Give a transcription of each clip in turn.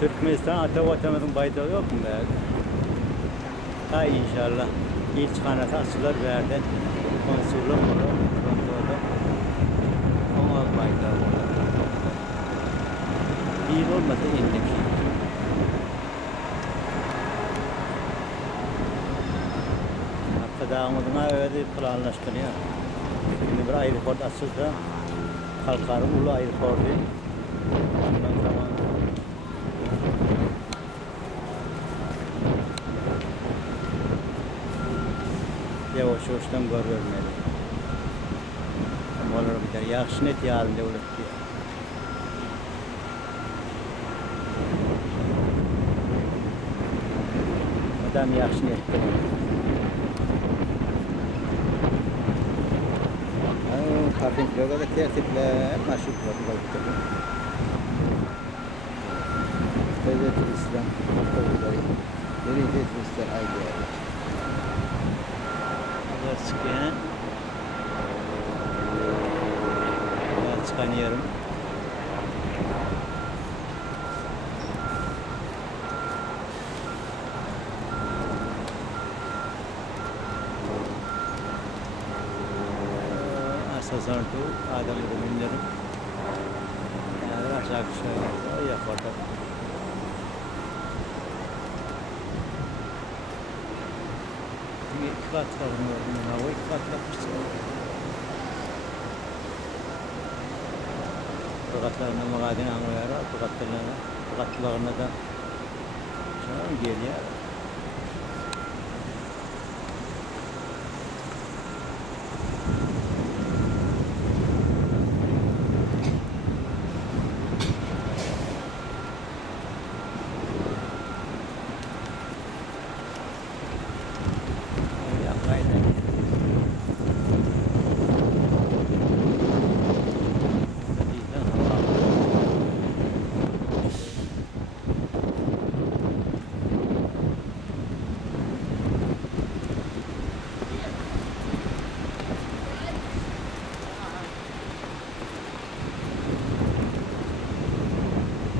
Türkmenistan Atevatan'ın baydağı yok mu be? Ha inşallah. İlk kanata açılır verdi. Konsolum olur. Kontrolda. Ama baydağı olur. İyi olmasa indik. Hatta devamında öyle planlaştırıyor. Şimdi bir aeroport açıldı. Kalkarım Ulu Aeroportu. Ondan zaman yavaş yavaştan görürmeli. Ama olur bir de yaxşı net yarın devlet diye. Adam yaxşı net diyor. Kartınkiloga da tertiple maşhur balıktır. Tövbe turistler, tövbeleri. Nereye turistler haydi ya. Biraz çıkıyor. Biraz çıkanıyorum. Asasan tu adam minlerim. Yani aşağı aşağı yapardı. İki kat kalınıyorum. Hava iki kat yapmıştım. Fıkatlarına mağadini anlayara, fıkatlarına da canım geliyor.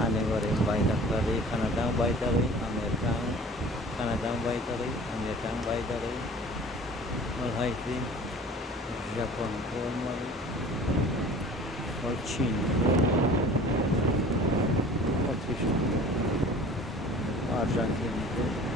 Annelerin bayrakları, Kanada'nın bayrağı, Kanada'nın bayrağı, Amerika'nın bayrağı, Malhaydi, Japon olmalı, Çin olmalı, Arjantin'de.